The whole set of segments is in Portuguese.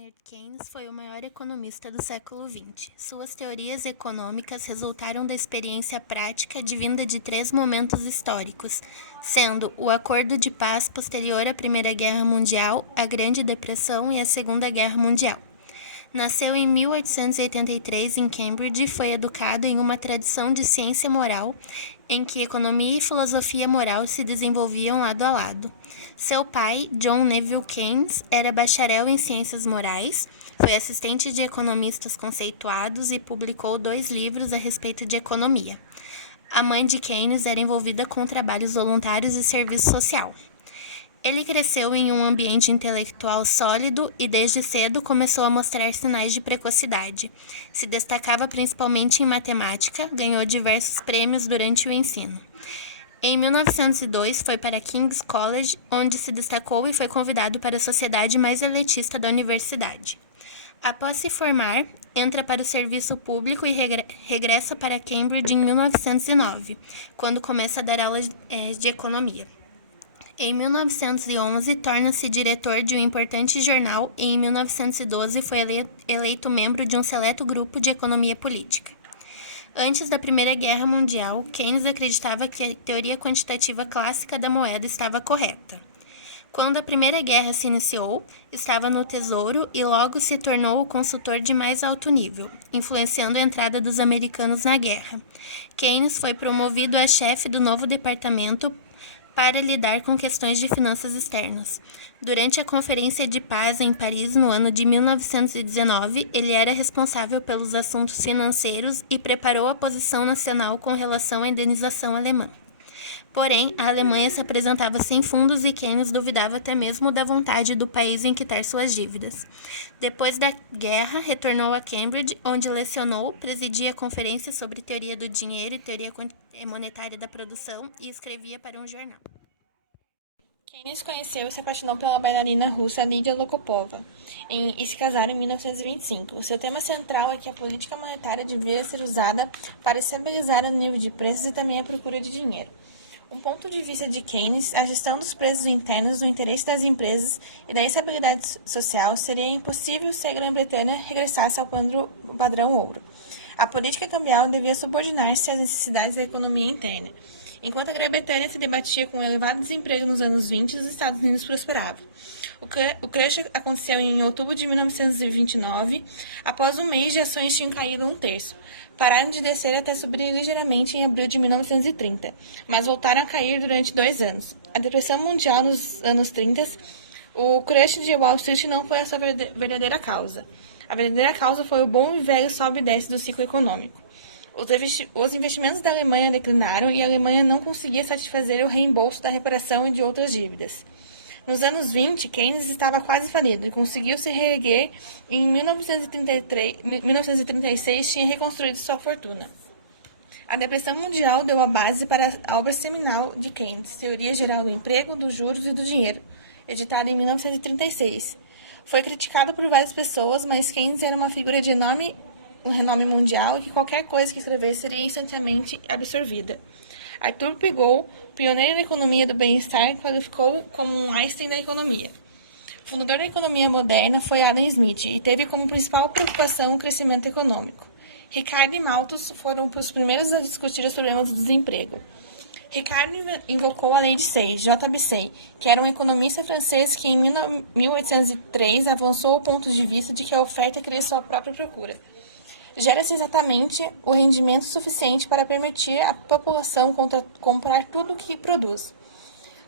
Maynard Keynes foi o maior economista do século XX. Suas teorias econômicas resultaram da experiência prática advinda de três momentos históricos, sendo o Acordo de Paz posterior à Primeira Guerra Mundial, a Grande Depressão e a Segunda Guerra Mundial. Nasceu em 1883 em Cambridge e foi educado em uma tradição de ciência moral, em que economia e filosofia moral se desenvolviam lado a lado. Seu pai, John Neville Keynes, era bacharel em ciências morais, foi assistente de economistas conceituados e publicou 2 livros a respeito de economia. A mãe de Keynes era envolvida com trabalhos voluntários e serviço social. Ele cresceu em um ambiente intelectual sólido e desde cedo começou a mostrar sinais de precocidade. Se destacava principalmente em matemática, ganhou diversos prêmios durante o ensino. Em 1902, foi para King's College, onde se destacou e foi convidado para a sociedade mais elitista da universidade. Após se formar, entra para o serviço público e regressa para Cambridge em 1909, quando começa a dar aulas de economia. Em 1911, torna-se diretor de um importante jornal e em 1912 foi eleito membro de um seleto grupo de economia política. Antes da Primeira Guerra Mundial, Keynes acreditava que a teoria quantitativa clássica da moeda estava correta. Quando a Primeira Guerra se iniciou, estava no Tesouro e logo se tornou o consultor de mais alto nível, influenciando a entrada dos americanos na guerra. Keynes foi promovido a chefe do novo departamento para lidar com questões de finanças externas. Durante a Conferência de Paz em Paris no ano de 1919, ele era responsável pelos assuntos financeiros e preparou a posição nacional com relação à indenização alemã. Porém, a Alemanha se apresentava sem fundos e Keynes duvidava até mesmo da vontade do país em quitar suas dívidas. Depois da guerra, retornou a Cambridge, onde lecionou, presidia conferências sobre teoria do dinheiro e teoria monetária da produção e escrevia para um jornal. Keynes conheceu e se apaixonou pela bailarina russa Lídia Lokopova e se casaram em 1925. O seu tema central é que a política monetária deveria ser usada para estabilizar o nível de preços e também a procura de dinheiro. Um ponto de vista de Keynes, a gestão dos preços internos no interesse das empresas e da estabilidade social seria impossível se a Grã-Bretanha regressasse ao padrão ouro. A política cambial devia subordinar-se às necessidades da economia interna. Enquanto a Grã-Bretanha se debatia com um elevado desemprego nos anos 20, os Estados Unidos prosperavam. O crash aconteceu em outubro de 1929, após um mês de ações tinham caído 1/3. Pararam de descer até subir ligeiramente em abril de 1930, mas voltaram a cair durante 2 anos. A depressão mundial nos anos 30, o crash de Wall Street não foi a sua verdadeira causa. A verdadeira causa foi o bom e velho sobe e desce do ciclo econômico. Os investimentos da Alemanha declinaram e a Alemanha não conseguia satisfazer o reembolso da reparação e de outras dívidas. Nos anos 20, Keynes estava quase falido e conseguiu se reerguer e em 1936 tinha reconstruído sua fortuna. A Depressão Mundial deu a base para a obra seminal de Keynes, Teoria Geral do Emprego, dos Juros e do Dinheiro, editada em 1936. Foi criticado por várias pessoas, mas Keynes era uma figura de enorme renome mundial e que qualquer coisa que escrevesse seria instantaneamente absorvida. Arthur Pigou, pioneiro na economia do bem-estar, qualificou como um Einstein da economia. O fundador da economia moderna foi Adam Smith e teve como principal preocupação o crescimento econômico. Ricardo e Malthus foram os primeiros a discutir os problemas do desemprego. Ricardo invocou a Lei de Say, J.B. Say, que era um economista francês que em 1803 avançou o ponto de vista de que a oferta cria sua própria procura. Gera-se exatamente o rendimento suficiente para permitir à população comprar tudo o que produz.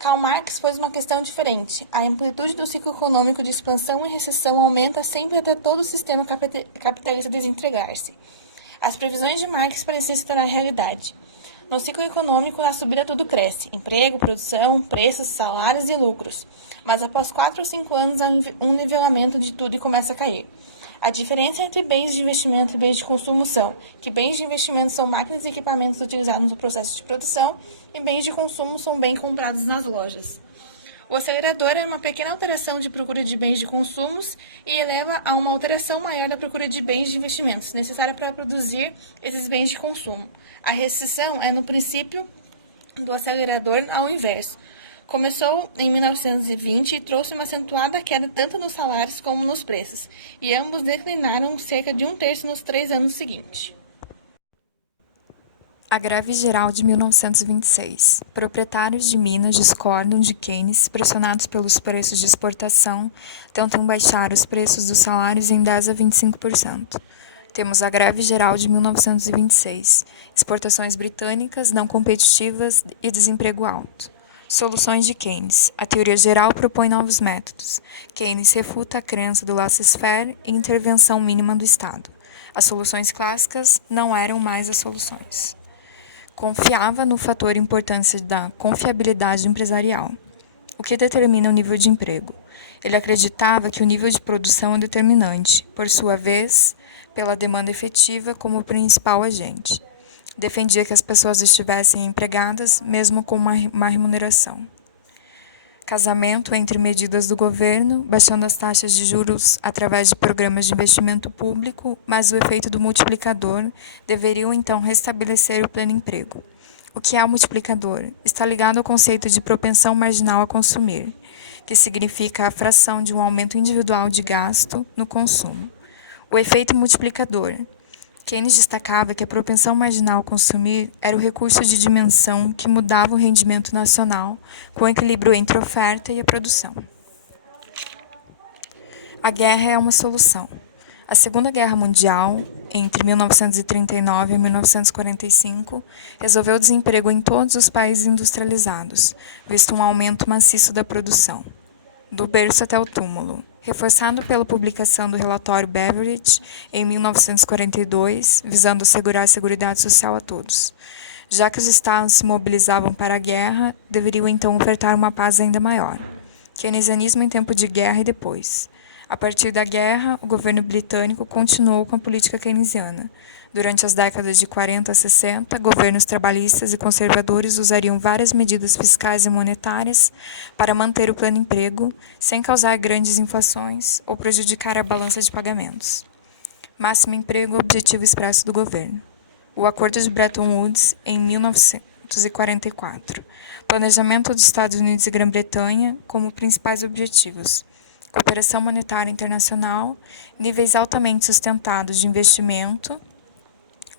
Karl Marx pôs uma questão diferente. A amplitude do ciclo econômico de expansão e recessão aumenta sempre até todo o sistema capitalista desintegrar-se. As previsões de Marx pareciam se tornar realidade. No ciclo econômico, na subida tudo cresce. Emprego, produção, preços, salários e lucros. Mas após 4 ou 5 anos, há um nivelamento de tudo e começa a cair. A diferença entre bens de investimento e bens de consumo são que bens de investimento são máquinas e equipamentos utilizados no processo de produção e bens de consumo são bens comprados nas lojas. O acelerador é uma pequena alteração de procura de bens de consumos e eleva a uma alteração maior da procura de bens de investimentos, necessária para produzir esses bens de consumo. A recessão é, no princípio do acelerador, ao inverso. Começou em 1920 e trouxe uma acentuada queda tanto nos salários como nos preços, e ambos declinaram cerca de um terço nos 3 anos seguintes. A greve geral de 1926. Proprietários de minas discordam de Keynes, pressionados pelos preços de exportação, tentam baixar os preços dos salários em 10 a 25%. Temos a greve geral de 1926. Exportações britânicas não competitivas e desemprego alto. Soluções de Keynes. A teoria geral propõe novos métodos. Keynes refuta a crença do laissez-faire e intervenção mínima do Estado. As soluções clássicas não eram mais as soluções. Confiava no fator importância da confiabilidade empresarial, o que determina o nível de emprego. Ele acreditava que o nível de produção é determinante, por sua vez, pela demanda efetiva como principal agente. Defendia que as pessoas estivessem empregadas, mesmo com uma remuneração. Casamento entre medidas do governo, baixando as taxas de juros através de programas de investimento público, mas o efeito do multiplicador deveriam então restabelecer o pleno emprego. O que é o multiplicador? Está ligado ao conceito de propensão marginal a consumir, que significa a fração de um aumento individual de gasto no consumo. O efeito multiplicador. Keynes destacava que a propensão marginal a consumir era o recurso de dimensão que mudava o rendimento nacional com o equilíbrio entre a oferta e a produção. A guerra é uma solução. A Segunda Guerra Mundial, entre 1939 e 1945, resolveu o desemprego em todos os países industrializados, visto um aumento maciço da produção, do berço até o túmulo. Reforçado pela publicação do relatório Beveridge em 1942, visando assegurar a seguridade social a todos. Já que os estados se mobilizavam para a guerra, deveriam então ofertar uma paz ainda maior. Keynesianismo em tempo de guerra e depois. A partir da guerra, o governo britânico continuou com a política keynesiana. Durante as décadas de 40 a 60, governos trabalhistas e conservadores usariam várias medidas fiscais e monetárias para manter o pleno emprego, sem causar grandes inflações ou prejudicar a balança de pagamentos. Máximo emprego é o objetivo expresso do governo. O Acordo de Bretton Woods, em 1944. Planejamento dos Estados Unidos e Grã-Bretanha como principais objetivos. Cooperação monetária internacional, níveis altamente sustentados de investimento,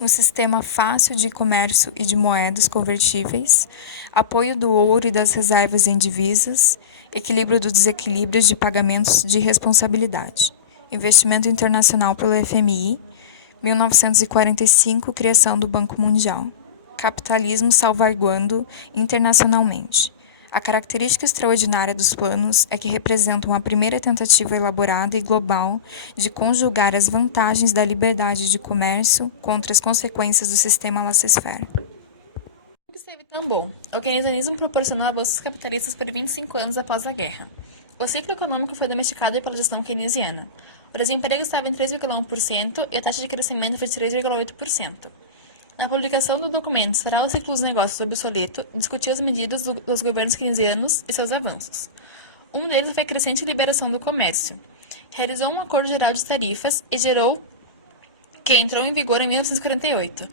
um sistema fácil de comércio e de moedas convertíveis, apoio do ouro e das reservas em divisas, equilíbrio dos desequilíbrios de pagamentos de responsabilidade. Investimento internacional pelo FMI, 1945, criação do Banco Mundial. Capitalismo salvaguardando internacionalmente. A característica extraordinária dos planos é que representam a primeira tentativa elaborada e global de conjugar as vantagens da liberdade de comércio contra as consequências do sistema laissez-faire. Nunca esteve tão bom. O keynesianismo proporcionou avanços capitalistas por 25 anos após a guerra. O ciclo econômico foi domesticado pela gestão keynesiana. O desemprego estava em 3,1% e a taxa de crescimento foi de 3,8%. Na publicação do documento Será o Ciclo dos Negócios Obsoleto, discutiu as medidas dos governos keynesianos e seus avanços. Um deles foi a crescente liberação do comércio. Realizou um acordo geral de tarifas que entrou em vigor em 1948.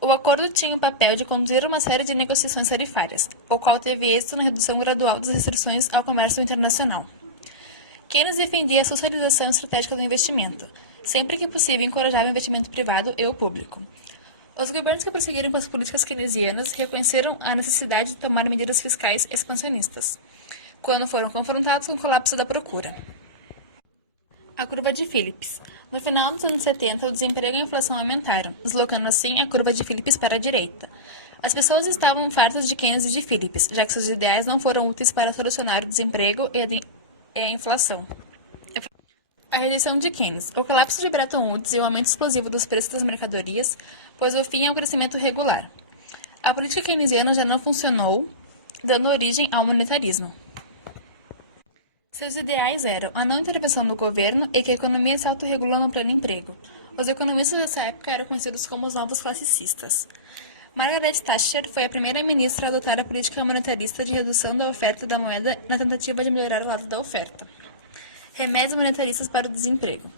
O acordo tinha o papel de conduzir uma série de negociações tarifárias, o qual teve êxito na redução gradual das restrições ao comércio internacional. Keynes defendia a socialização estratégica do investimento. Sempre que possível, encorajava o investimento privado e o público. Os governos que prosseguiram com as políticas keynesianas reconheceram a necessidade de tomar medidas fiscais expansionistas, quando foram confrontados com o colapso da procura. A curva de Phillips. No final dos anos 70, o desemprego e a inflação aumentaram, deslocando assim a curva de Phillips para a direita. As pessoas estavam fartas de Keynes e de Phillips, já que seus ideais não foram úteis para solucionar o desemprego e a inflação. A rejeição de Keynes. O colapso de Bretton Woods e o aumento explosivo dos preços das mercadorias pôs o fim ao crescimento regular. A política keynesiana já não funcionou, dando origem ao monetarismo. Seus ideais eram a não intervenção do governo e que a economia se autorregula no pleno emprego. Os economistas dessa época eram conhecidos como os novos classicistas. Margaret Thatcher foi a primeira ministra a adotar a política monetarista de redução da oferta da moeda na tentativa de melhorar o lado da oferta. Remédios monetaristas para o desemprego.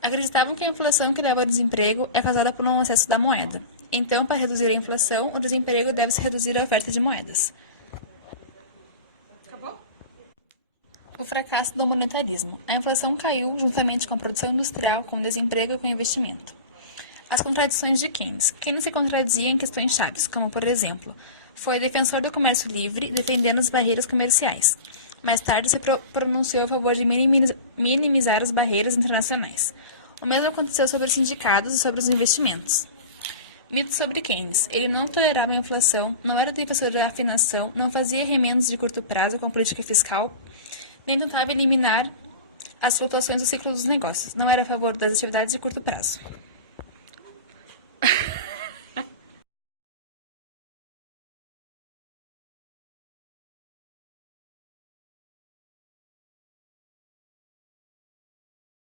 Acreditavam que a inflação que leva ao desemprego é causada por um excesso da moeda. Então, para reduzir a inflação, o desemprego deve-se reduzir a oferta de moedas. o fracasso do monetarismo. A inflação caiu juntamente com a produção industrial, com desemprego e com investimento. As contradições de Keynes. Keynes se contradizia em questões chaves, como, por exemplo, foi defensor do comércio livre, defendendo as barreiras comerciais. Mais tarde se pronunciou a favor de minimizar as barreiras internacionais. O mesmo aconteceu sobre os sindicatos e sobre os investimentos. Mitos sobre Keynes. Ele não tolerava a inflação, não era defensor da afinação, não fazia remendos de curto prazo com a política fiscal, nem tentava eliminar as flutuações do ciclo dos negócios. Não era a favor das atividades de curto prazo.